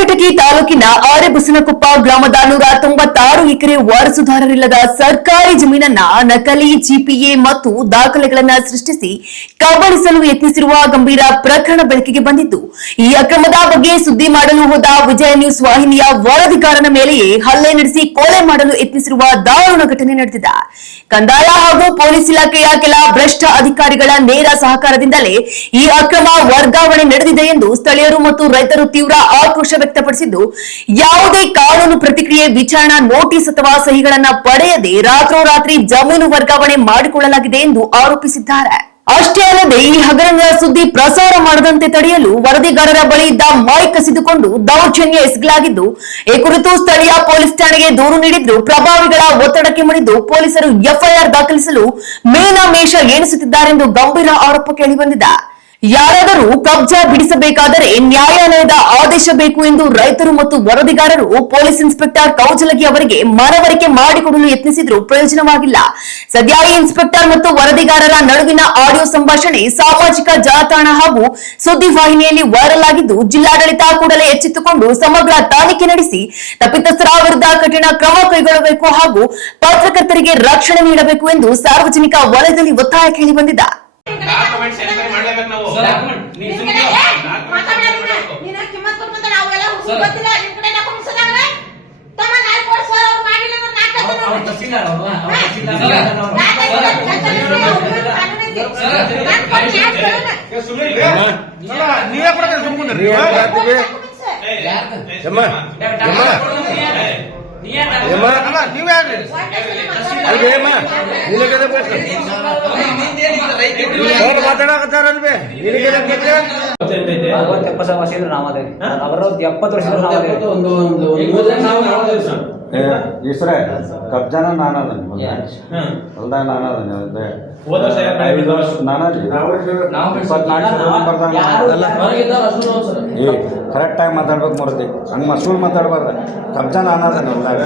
ಕಲಘಟಕಿ ತಾಲೂಕಿನ ಆರೆಬಸನಕೊಪ್ಪ ಗ್ರಾಮದ 196 ಎಕರೆ ವಾರಸುದಾರರಿಲ್ಲದ ಸರ್ಕಾರಿ ಜಮೀನನ್ನ ನಕಲಿ ಜಿಪಿಎ ಮತ್ತು ದಾಖಲೆಗಳನ್ನು ಸೃಷ್ಟಿಸಿ ಕಬಳಿಸಲು ಯತ್ನಿಸಿರುವ ಗಂಭೀರ ಪ್ರಕರಣ ಬೆಳಕಿಗೆ ಬಂದಿದ್ದು, ಈ ಅಕ್ರಮದ ಬಗ್ಗೆ ಸುದ್ದಿ ಮಾಡಲು ಹೋದ ವಿಜಯ ನ್ಯೂಸ್ ವಾಹಿನಿಯ ವರದಿಗಾರನ ಮೇಲೆಯೇ ಹಲ್ಲೆ ನಡೆಸಿ ಕೊಲೆ ಮಾಡಲು ಯತ್ನಿಸಿರುವ ದಾರುಣ ಘಟನೆ ನಡೆದಿದೆ. ಕಂದಾಯ ಹಾಗೂ ಪೊಲೀಸ್ ಇಲಾಖೆಯ ಕೆಲ ಭ್ರಷ್ಟ ಅಧಿಕಾರಿಗಳ ನೇರ ಸಹಕಾರದಿಂದಲೇ ಈ ಅಕ್ರಮ ವರ್ಗಾವಣೆ ನಡೆದಿದೆ ಎಂದು ಸ್ಥಳೀಯರು ಮತ್ತು ರೈತರು ತೀವ್ರ ಆಕ್ರೋಶ ವ್ಯಕ್ತಪಡಿಸಿದ್ದು, ಯಾವುದೇ ಕಾನೂನು ಪ್ರತಿಕ್ರಿಯೆ, ವಿಚಾರಣಾ ನೋಟಿಸ್ ಅಥವಾ ಸಹಿಗಳನ್ನು ಪಡೆಯದೆ ರಾತ್ರೋರಾತ್ರಿ ಜಮೀನು ವರ್ಗಾವಣೆ ಮಾಡಿಕೊಳ್ಳಲಾಗಿದೆ ಎಂದು ಆರೋಪಿಸಿದ್ದಾರೆ. ಅಷ್ಟೇ ಅಲ್ಲದೆ ಈ ಹಗರಣದ ಸುದ್ದಿ ಪ್ರಸಾರ ಮಾಡದಂತೆ ತಡೆಯಲು ವರದಿಗಾರರ ಬಳಿ ಇದ್ದ ಮೈಕ್ ಕಸಿದುಕೊಂಡು ದೌರ್ಜನ್ಯ ಎಸಗಲಾಗಿದ್ದು, ಈ ಕುರಿತು ಸ್ಥಳೀಯ ಪೊಲೀಸ್ ಠಾಣೆಗೆ ದೂರು ನೀಡಿದ್ರು ಪ್ರಭಾವಿಗಳ ಒತ್ತಡಕ್ಕೆ ಮಣಿದು ಪೊಲೀಸರು ಎಫ್ಐಆರ್ ದಾಖಲಿಸಲು ಮೇಷ ಎಣಿಸುತ್ತಿದ್ದಾರೆಂದು ಗಂಭೀರ ಆರೋಪ ಕೇಳಿಬಂದಿದೆ. ಯಾರಾದರೂ ಕಬ್ಜಾ ಬಿಡಿಸಬೇಕಾದರೆ ನ್ಯಾಯಾಲಯದ ಆದೇಶ ಬೇಕು ಎಂದು ರೈತರು ಮತ್ತು ವರದಿಗಾರರು ಪೊಲೀಸ್ ಇನ್ಸ್ಪೆಕ್ಟರ್ ಕೌಜಲಗಿ ಅವರಿಗೆ ಮನವರಿಕೆ ಮಾಡಿಕೊಡಲು ಯತ್ನಿಸಿದ್ರೂ ಪ್ರಯೋಜನವಾಗಿಲ್ಲ. ಸದ್ಯ ಈ ಇನ್ಸ್ಪೆಕ್ಟರ್ ಮತ್ತು ವರದಿಗಾರರ ನಡುವಿನ ಆಡಿಯೋ ಸಂಭಾಷಣೆ ಸಾಮಾಜಿಕ ಜಾಲತಾಣ ಹಾಗೂ ಸುದ್ದಿವಾಹಿನಿಯಲ್ಲಿ ವೈರಲ್ ಆಗಿದ್ದು, ಜಿಲ್ಲಾಡಳಿತ ಕೂಡಲೇ ಎಚ್ಚೆತ್ತುಕೊಂಡು ಸಮಗ್ರ ತನಿಖೆ ನಡೆಸಿ ತಪ್ಪಿತಸ್ಥರ ವಿರುದ್ಧ ಕಠಿಣ ಕ್ರಮ ಕೈಗೊಳ್ಳಬೇಕು ಹಾಗೂ ಪತ್ರಕರ್ತರಿಗೆ ರಕ್ಷಣೆ ನೀಡಬೇಕು ಎಂದು ಸಾರ್ವಜನಿಕ ವಲಯದಲ್ಲಿ ಒತ್ತಾಯ ಕೇಳಿಬಂದಿದೆ. ಹೆಸರೇ ಕಬ್ಜಾನ ನಾನದ ಹೊಲ್ದಾಗ ನಾನದ ಕರೆಕ್ಟ್ ಆಗಿ ಮಾತಾಡ್ಬೇಕು ಮೂರ್ತಿ, ಹಂಗ ಮಸೂಲ್ ಮಾತಾಡ್ಬಾರ್ದ. ಕಬ್ಜಾ ನಾನದ ಹೊಲ್ದಾಗ